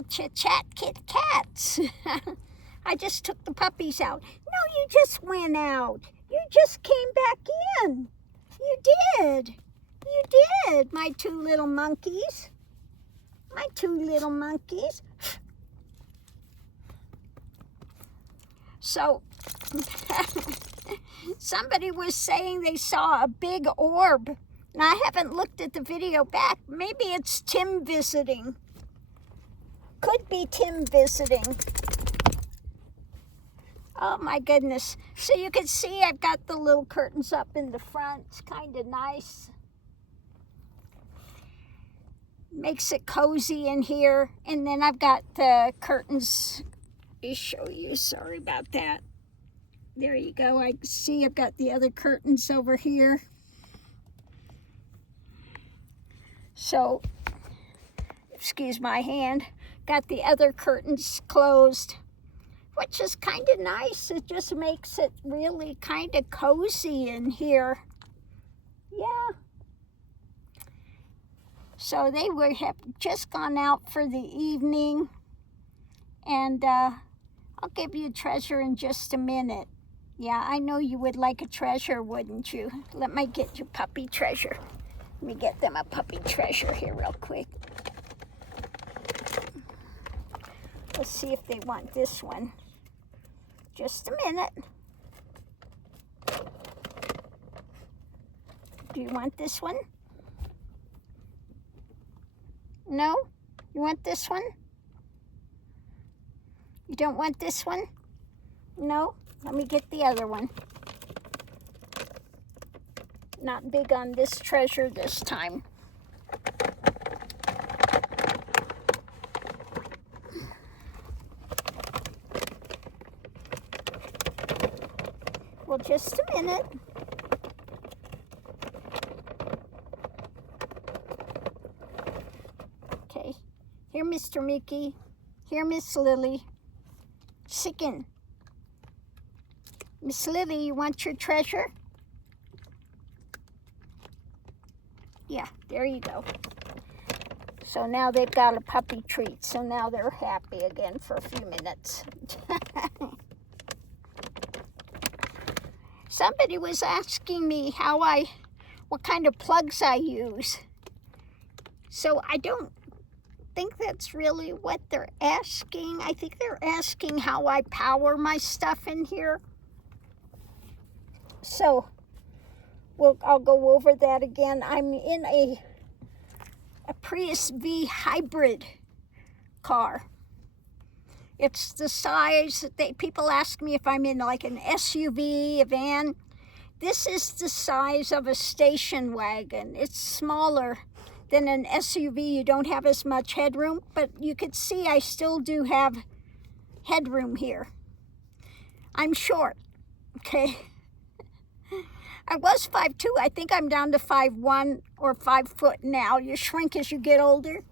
now, chit-chat, Kit Kats. I just took the puppies out. No, you just went out. You just came back in. You did. You did, my two little monkeys. My two little monkeys. So, somebody was saying they saw a big orb. And I haven't looked at the video back. Maybe it's Tim visiting. Could be Tim visiting. Oh my goodness. So you can see I've got the little curtains up in the front. It's kind of nice. Makes it cozy in here. And then I've got the curtains. Let me show you. Sorry about that. There you go. I see I've got the other curtains over here. So, excuse my hand. Got the other curtains closed, which is kind of nice. It just makes it really kind of cozy in here. Yeah. So they have just gone out for the evening, and I'll give you a treasure in just a minute. Yeah, I know you would like a treasure, wouldn't you? Let me get your puppy treasure. Let me get them a puppy treasure here real quick. Let's see if they want this one. Just a minute. Do you want this one? No? You want this one? You don't want this one? No? Let me get the other one. Not big on this treasure this time. Well, just a minute. Okay. Here, Mr. Mickey. Here, Miss Lily. Chicken. Miss Lily, you want your treasure? Yeah, there you go. So now they've got a puppy treat. So now they're happy again for a few minutes. Somebody was asking me what kind of plugs I use. So I don't think that's really what they're asking. I think they're asking how I power my stuff in here. So I'll go over that again. I'm in a Prius V hybrid car. It's the size that people ask me if I'm in like an SUV, a van. This is the size of a station wagon. It's smaller than an SUV. You don't have as much headroom, but you could see I still do have headroom here. I'm short, okay? I was 5'2". I think I'm down to 5'1" or 5 foot now. You shrink as you get older.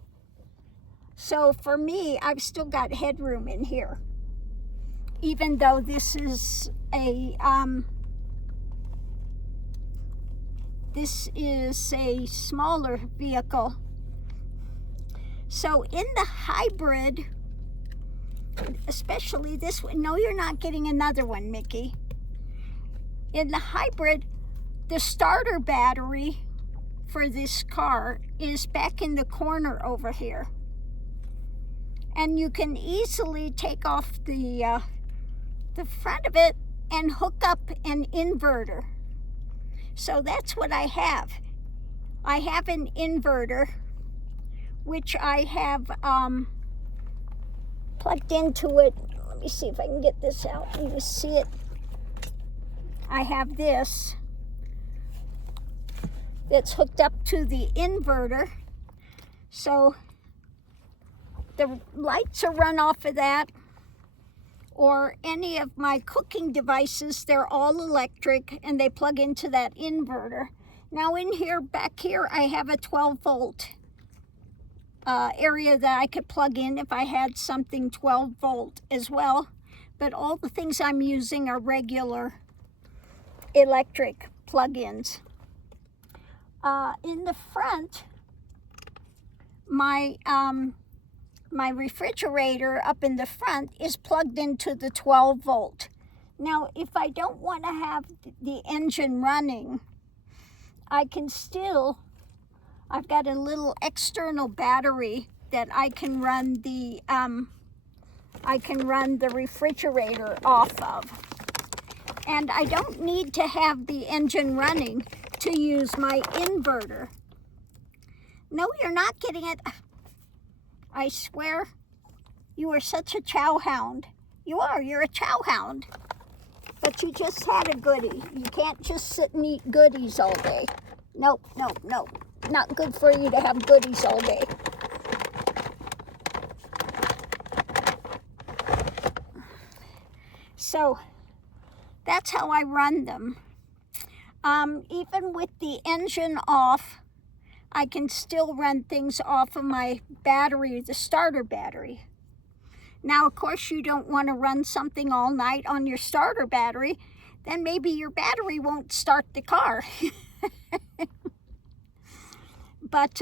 So for me, I've still got headroom in here. Even though this is a smaller vehicle. So in the hybrid, especially this one, no, you're not getting another one, Mickey. In the hybrid, the starter battery for this car is back in the corner over here. And you can easily take off the front of it and hook up an inverter. So that's what I have. I have an inverter, which I have plugged into it. Let me see if I can get this out. You can see it. I have this that's hooked up to the inverter. So the lights are run off of that, or any of my cooking devices. They're all electric and they plug into that inverter. Now in here, back here, I have a 12 volt area that I could plug in if I had something 12 volt as well. But all the things I'm using are regular electric plug-ins. In the front, my my refrigerator up in the front is plugged into the 12 volt. Now, if I don't want to have the engine running, I've got a little external battery that I can run the refrigerator off of. And I don't need to have the engine running to use my inverter. No, you're not getting it. I swear, you are such a chow hound. You are, you're a chow hound. But you just had a goodie. You can't just sit and eat goodies all day. Nope, nope, nope. Not good for you to have goodies all day. So that's how I run them. Even with the engine off, I can still run things off of my battery, the starter battery. Now, of course, you don't want to run something all night on your starter battery. Then maybe your battery won't start the car. But,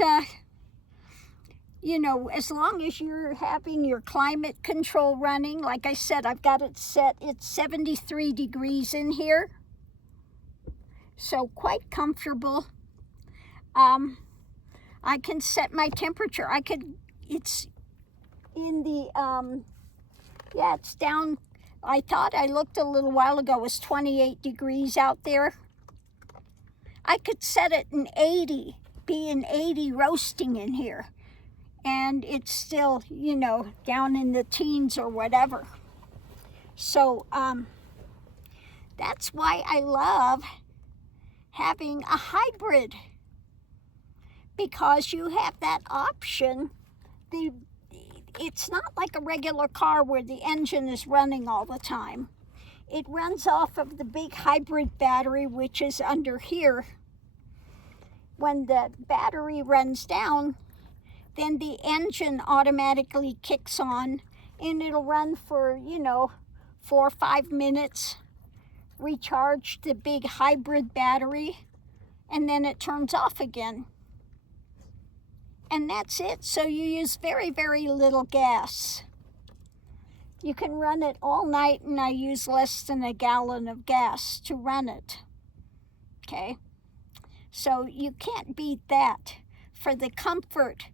you know, as long as you're having your climate control running, like I said, I've got it set, it's 73 degrees in here. So quite comfortable. I can set my temperature. It's in the, yeah, it's down. I thought I looked a little while ago, it was 28 degrees out there. I could set it in 80, be in 80 roasting in here. And it's still, you know, down in the teens or whatever. So that's why I love having a hybrid, because you have that option. It's not like a regular car where the engine is running all the time. It runs off of the big hybrid battery, which is under here. When the battery runs down, then the engine automatically kicks on, and it'll run for, you know, 4 or 5 minutes, recharge the big hybrid battery, and then it turns off again. And that's it. So you use very, very little gas. You can run it all night, and I use less than a gallon of gas to run it. Okay? So you can't beat that for the comfort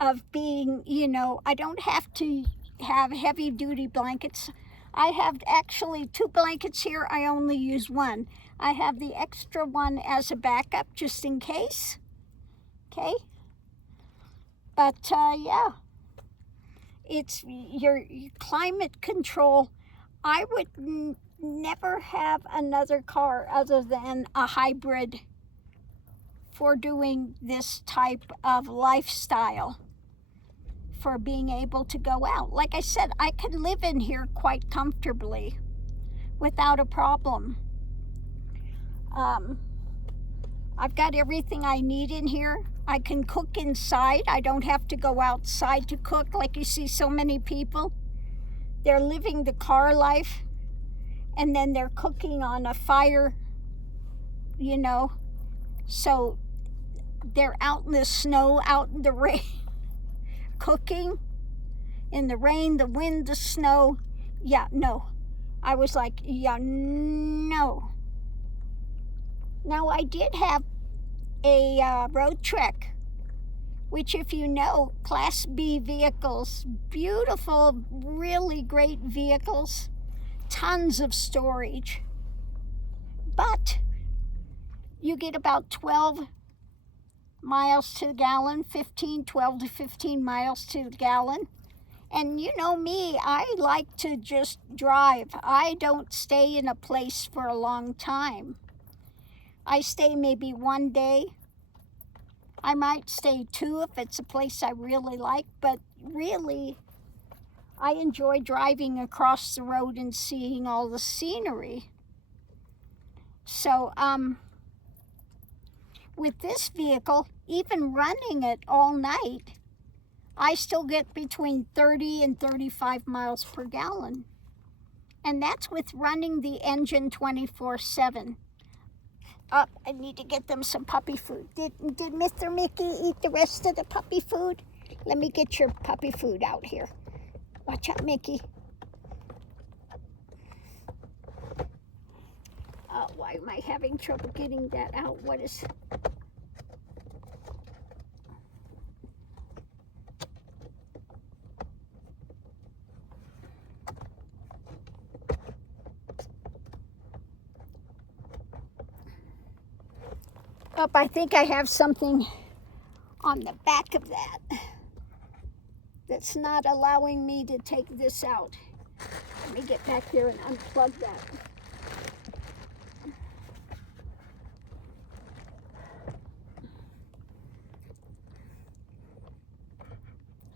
of being, you know, I don't have to have heavy duty blankets. I have actually 2 blankets here. I only use one. I have the extra one as a backup just in case. Okay? But yeah, it's your climate control. I would never have another car other than a hybrid for doing this type of lifestyle, for being able to go out. Like I said, I could live in here quite comfortably without a problem. I've got everything I need in here. I can cook inside. I don't have to go outside to cook like you see so many people. They're living the car life, and then they're cooking on a fire, you know. So they're out in the snow, out in the rain, cooking in the rain, the wind, the snow. Yeah, no. I was like, yeah, no. Now, I did have a road trek, which, if you know, Class B vehicles, beautiful, really great vehicles, tons of storage. But you get about 12 miles to the gallon, 12 to 15 miles to the gallon. And you know me, I like to just drive. I don't stay in a place for a long time. I stay maybe 1 day. I might stay 2 if it's a place I really like, but really, I enjoy driving across the road and seeing all the scenery. So, with this vehicle, even running it all night, I still get between 30 and 35 miles per gallon. And that's with running the engine 24/7. Oh, I need to get them some puppy food. Did Mr. Mickey eat the rest of the puppy food? Let me get your puppy food out here. Watch out, Mickey. Why am I having trouble getting that out? What is... Oh, I think I have something on the back of that that's not allowing me to take this out. Let me get back there and unplug that.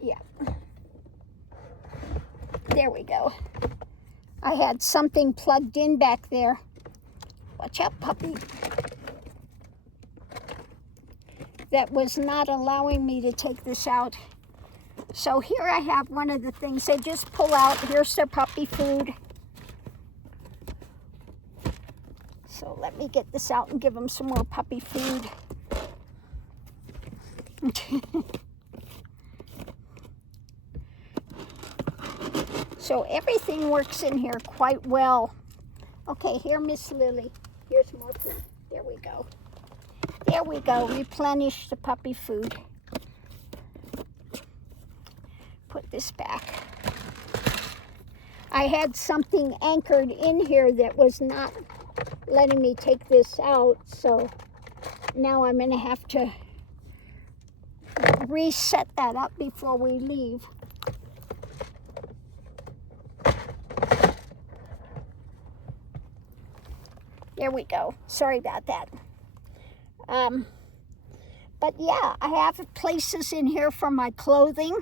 Yeah. There we go. I had something plugged in back there. Watch out, puppy. That was not allowing me to take this out. So here I have one of the things they just pull out. Here's their puppy food. So let me get this out and give them some more puppy food. So everything works in here quite well. Okay, here, Miss Lily. Here's more food. There we go. There we go. Replenish the puppy food. Put this back. I had something anchored in here that was not letting me take this out, so now I'm going to have to reset that up before we leave. There we go. Sorry about that. But yeah, I have places in here for my clothing.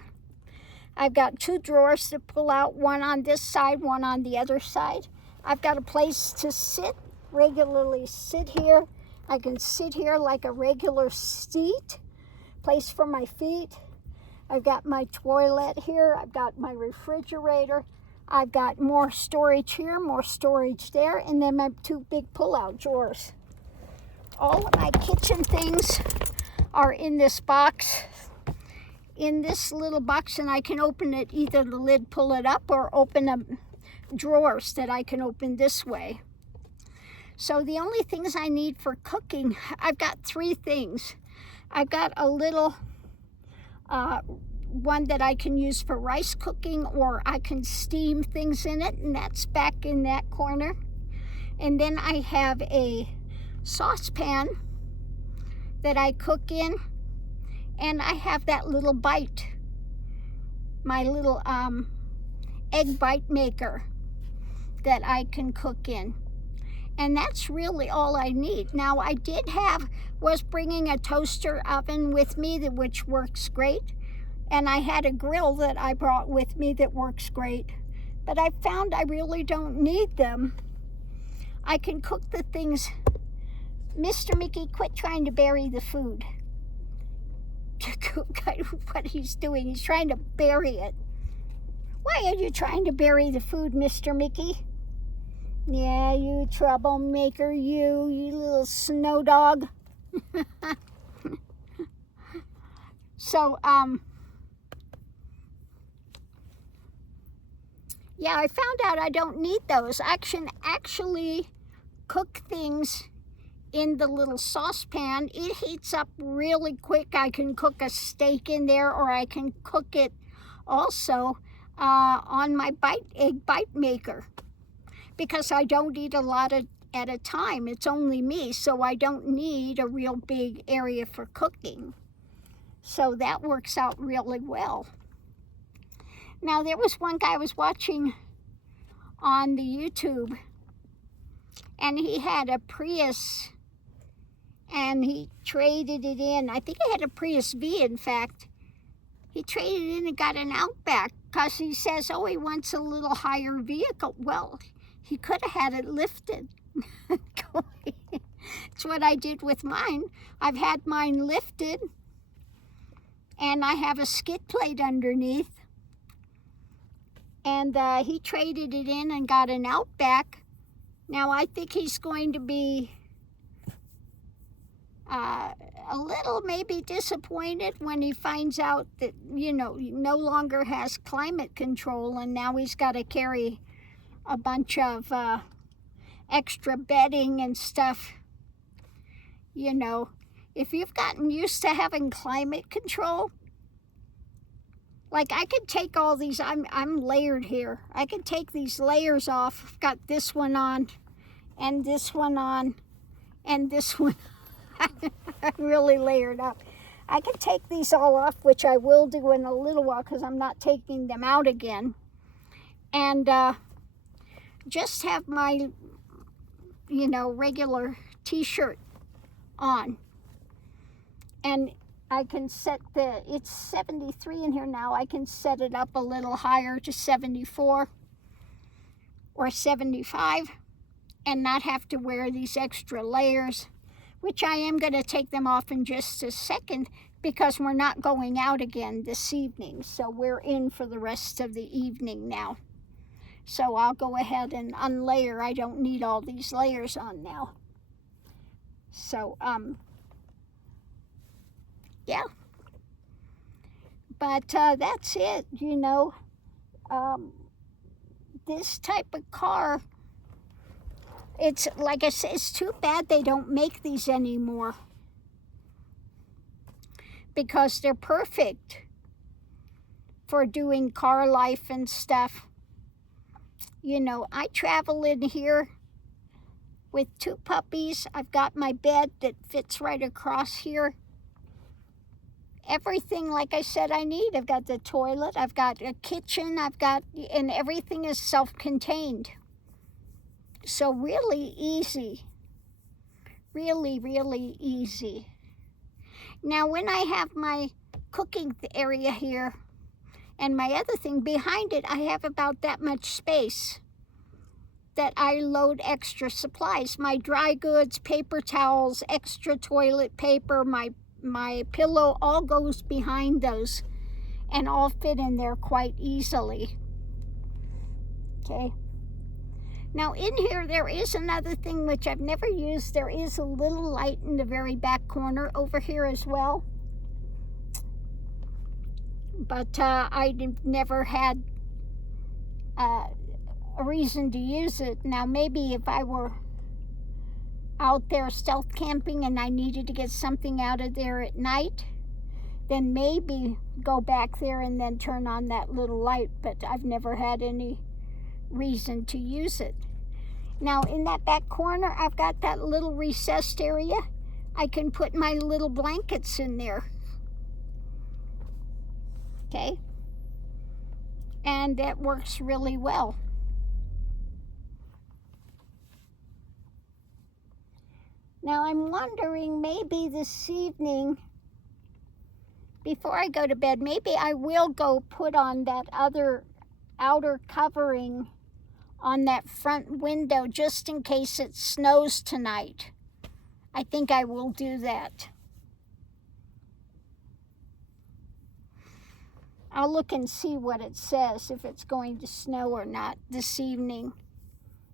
I've got 2 drawers to pull out, one on this side, one on the other side. I've got a place to sit, regularly sit here. I can sit here like a regular seat, place for my feet. I've got my toilet here. I've got my refrigerator. I've got more storage here, more storage there, and then my 2 big pull-out drawers. All of my kitchen things are in this box, in this little box, and I can open it, either the lid, pull it up, or open up drawers that I can open this way. So the only things I need for cooking, I've got 3 things. I've got a little one that I can use for rice cooking, or I can steam things in it, and that's back in that corner. And then I have a saucepan that I cook in, and I have that little bite, my little egg bite maker that I can cook in. And that's really all I need. Now, I was bringing a toaster oven with me, which works great. And I had a grill that I brought with me that works great. But I found I really don't need them. I can cook the things. Mr. Mickey, quit trying to bury the food. What he's doing, he's trying to bury it. Why are you trying to bury the food, Mr. Mickey? Yeah, you troublemaker, you little snow dog. So, yeah, I found out I don't need those. I can actually cook things in the little saucepan. It heats up really quick. I can cook a steak in there, or I can cook it also on my egg bite maker, because I don't eat a lot at a time. It's only me, so I don't need a real big area for cooking. So that works out really well. Now, there was one guy I was watching on the YouTube, and he had a Prius, and he traded it in. I think he had a Prius V, in fact. He traded it in and got an Outback, because he says, oh, he wants a little higher vehicle. Well, he could have had it lifted. It's what I did with mine. I've had mine lifted, and I have a skid plate underneath. And he traded it in and got an Outback. Now, I think he's going to be a little maybe disappointed when he finds out that, he no longer has climate control, and now he's got to carry a bunch of extra bedding and stuff. If you've gotten used to having climate control, like I could take all these, I'm layered here. I could take these layers off. I've got this one on, and this one on, and this one. I'm really layered up. I can take these all off, which I will do in a little while because I'm not taking them out again. And just have my, regular t-shirt on. And I can set it's 73 in here now. I can set it up a little higher to 74 or 75 and not have to wear these extra layers, which I am going to take them off in just a second because we're not going out again this evening. So we're in for the rest of the evening now. So I'll go ahead and unlayer. I don't need all these layers on now. So, yeah. But that's it, this type of car, it's like I said, it's too bad they don't make these anymore because they're perfect for doing car life and stuff. I travel in here with 2 puppies. I've got my bed that fits right across here. Everything, like I said, I need. I've got the toilet, I've got a kitchen, and everything is self-contained. So really easy. Really, really easy. Now, when I have my cooking area here and my other thing behind it, I have about that much space that I load extra supplies. My dry goods, paper towels, extra toilet paper, my pillow, all goes behind those and all fit in there quite easily. Okay. Now in here, there is another thing which I've never used. There is a little light in the very back corner over here as well. But I've never had a reason to use it. Now maybe if I were out there stealth camping and I needed to get something out of there at night, then maybe go back there and then turn on that little light, but I've never had any reason to use it. Now in that back corner, I've got that little recessed area. I can put my little blankets in there. Okay? And that works really well. Now I'm wondering, maybe this evening, before I go to bed, maybe I will go put on that other outer covering on that front window just in case it snows tonight. I think I will do that. I'll look and see what it says, if it's going to snow or not this evening.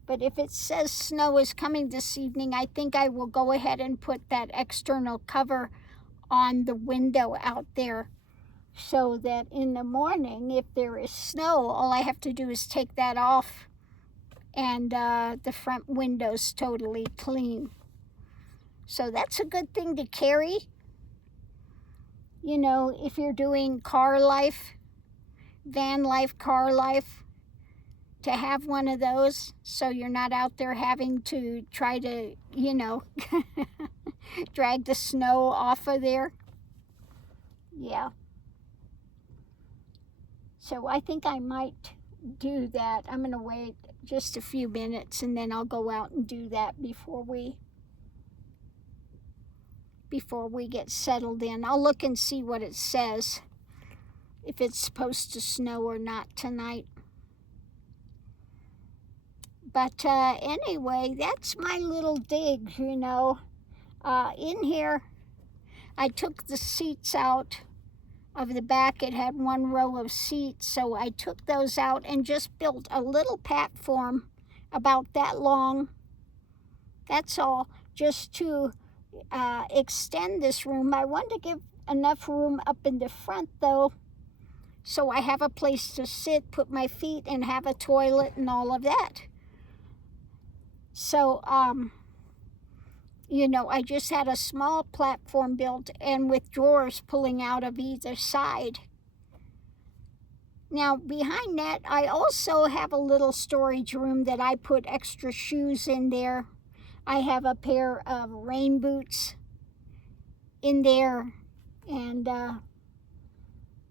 But if it says snow is coming this evening, I think I will go ahead and put that external cover on the window out there so that in the morning, if there is snow, all I have to do is take that off and the front window's totally clean. So that's a good thing to carry. If you're doing car life, van life, car life, to have one of those so you're not out there having to try to, drag the snow off of there. Yeah. So I think I might do that. I'm going to wait just a few minutes and then I'll go out and do that before we get settled in. I'll look and see what it says, if it's supposed to snow or not tonight. But anyway, that's my little dig, in here, I took the seats out of the back. It had 1 row of seats, so I took those out and just built a little platform about that long. That's all, just to extend this room. I want to give enough room up in the front though, so I have a place to sit, put my feet, and have a toilet and all of that. So, you know, I just had a small platform built and with drawers pulling out of either side. Now, behind that, I also have a little storage room that I put extra shoes in there. I have a pair of rain boots in there, and I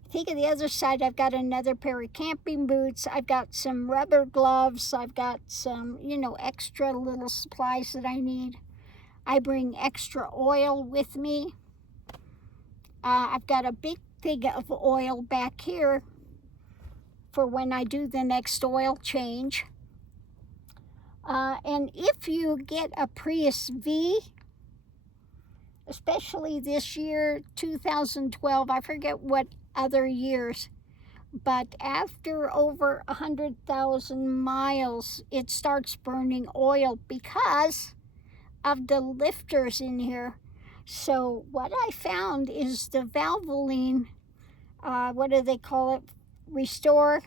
think on the other side I've got another pair of camping boots. I've got some rubber gloves. I've got some, you know, extra little supplies that I need. I bring extra oil with me. I've got a big thing of oil back here for when I do the next oil change. And if you get a Prius V, especially this year, 2012, I forget what other years, but after over 100,000 miles, it starts burning oil because of the lifters in here. So what I found is the Valvoline, what do they call it? Restore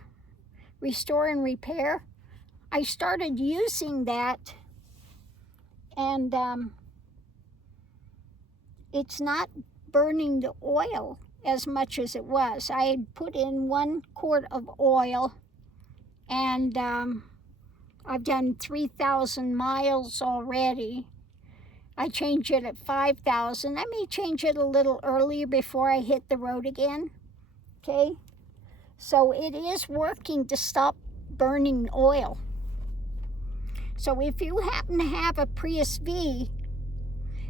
and repair. I started using that, and it's not burning the oil as much as it was. I had put in 1 quart of oil, and I've done 3,000 miles already. I change it at 5,000. I may change it a little earlier before I hit the road again, okay? So it is working to stop burning oil. So if you happen to have a Prius V,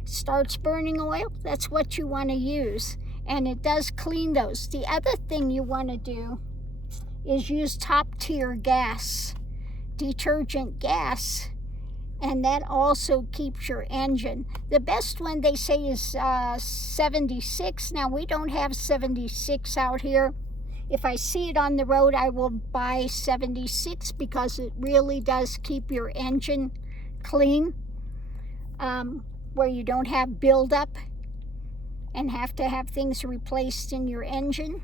starts burning oil, that's what you want to use. And it does clean those. The other thing you want to do is use top tier gas, detergent gas, and that also keeps your engine. The best one they say is 76. Now we don't have 76 out here. If I see it on the road, I will buy 76 because it really does keep your engine clean, where you don't have buildup and have to have things replaced in your engine.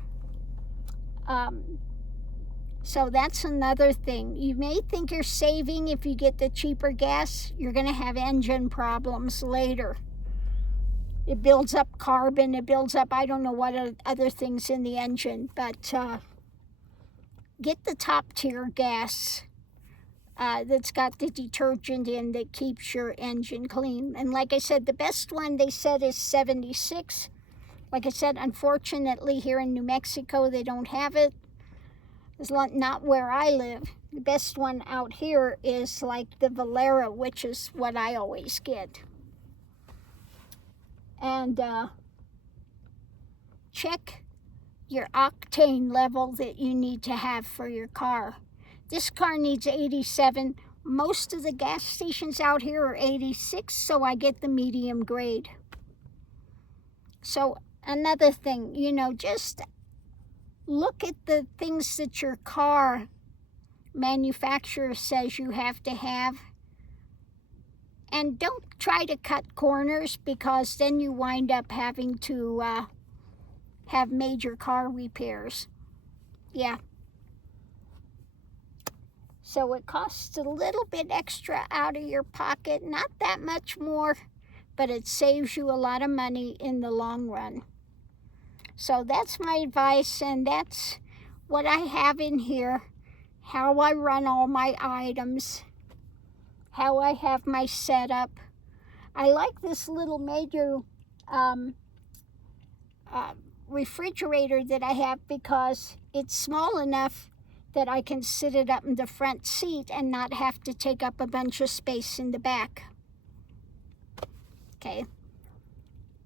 So that's another thing. You may think you're saving if you get the cheaper gas. You're going to have engine problems later. It builds up carbon. It builds up, I don't know what other things in the engine. But get the top tier gas that's got the detergent in that keeps your engine clean. And like I said, the best one they said is 76. Like I said, unfortunately here in New Mexico, they don't have it. It's not where I live. The best one out here is like the Valera, which is what I always get. And check your octane level that you need to have for your car. This car needs 87. Most of the gas stations out here are 86, so I get the medium grade. So another thing, you know, just look at the things that your car manufacturer says you have to have. And don't try to cut corners, because then you wind up having to have major car repairs. Yeah. So it costs a little bit extra out of your pocket, not that much more, but it saves you a lot of money in the long run. So that's my advice, and that's what I have in here, how I run all my items, how I have my setup. I like this little major refrigerator that I have because it's small enough that I can sit it up in the front seat and not have to take up a bunch of space in the back. Okay.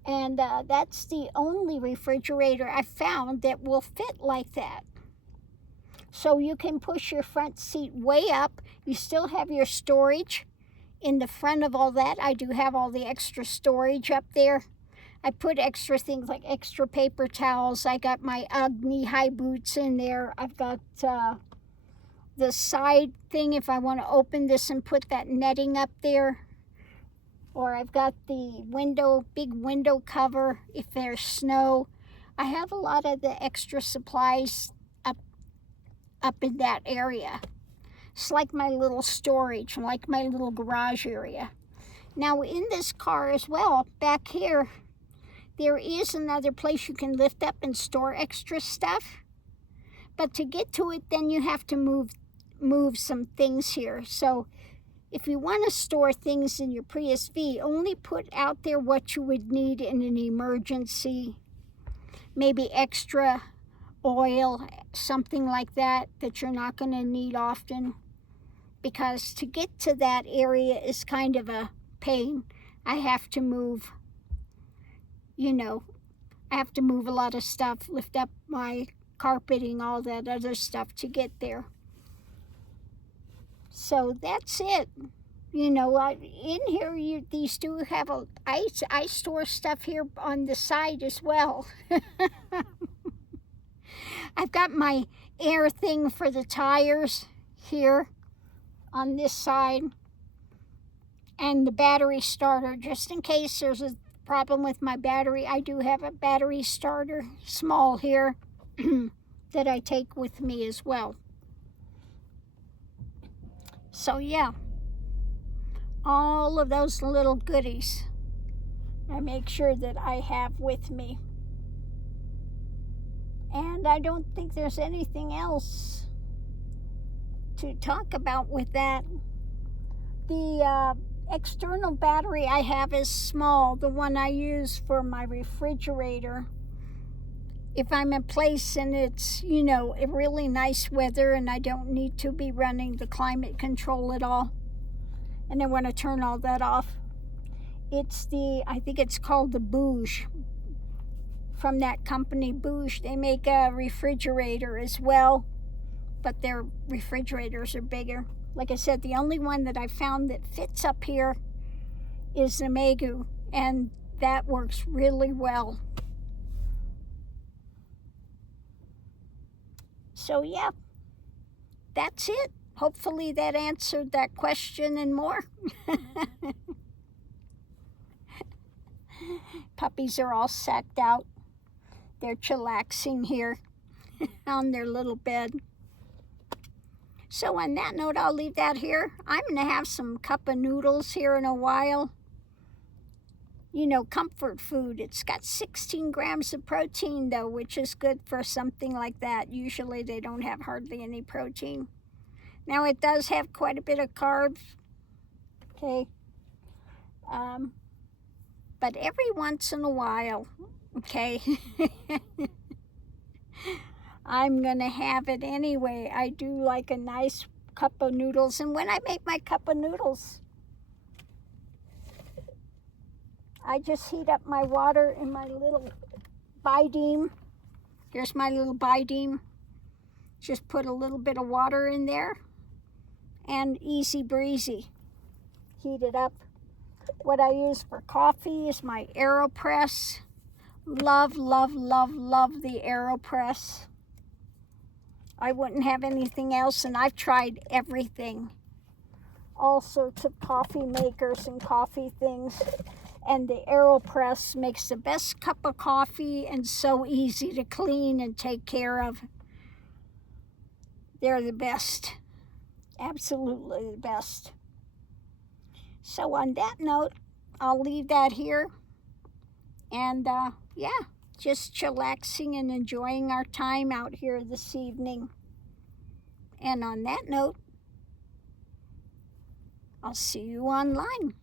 And that's the only refrigerator I found that will fit like that. So you can push your front seat way up. You still have your storage in the front of all that. I do have all the extra storage up there. I put extra things like extra paper towels. I got my UGG knee-high boots in there. I've got the side thing if I want to open this and put that netting up there. Or I've got the big window cover if there's snow. I have a lot of the extra supplies up in that area. It's like my little storage, like my little garage area. Now in this car as well, back here, there is another place you can lift up and store extra stuff. But to get to it, then you have to move some things here. So if you want to store things in your Prius V, only put out there what you would need in an emergency. Maybe extra oil, something like that you're not going to need often. Because to get to that area is kind of a pain. I have to move, I have to move a lot of stuff, lift up my carpeting, all that other stuff to get there. So that's it. In here, these do have I store stuff here on the side as well. I've got my air thing for the tires here on this side, and the battery starter, just in case there's a problem with my battery. I do have a battery starter, small here, that I take with me as well. So yeah, all of those little goodies I make sure that I have with me. And I don't think there's anything else to talk about with that. The external battery I have is small, the one I use for my refrigerator. If I'm in place and it's, a really nice weather and I don't need to be running the climate control at all, and I want to turn all that off, I think it's called the Bouge, from that company Bouge. They make a refrigerator as well, but their refrigerators are bigger. Like I said, the only one that I found that fits up here is the Megu, and that works really well. So yeah, that's it. Hopefully that answered that question and more. Puppies are all sacked out. They're chillaxing here on their little bed. So on that note, I'll leave that here. I'm going to have some cup of noodles here in a while. Comfort food. It's got 16 grams of protein, though, which is good for something like that. Usually they don't have hardly any protein. Now, it does have quite a bit of carbs, okay? But every once in a while, okay? I'm going to have it anyway. I do like a nice cup of noodles. And when I make my cup of noodles, I just heat up my water in my little Bidem. Here's my little Bidem. Just put a little bit of water in there and easy breezy. Heat it up. What I use for coffee is my AeroPress. Love, love, love, love the AeroPress. I wouldn't have anything else, and I've tried everything. All sorts of coffee makers and coffee things. And the AeroPress makes the best cup of coffee and so easy to clean and take care of. They're the best. Absolutely the best. So on that note, I'll leave that here. And yeah, just chillaxing and enjoying our time out here this evening. And on that note, I'll see you online.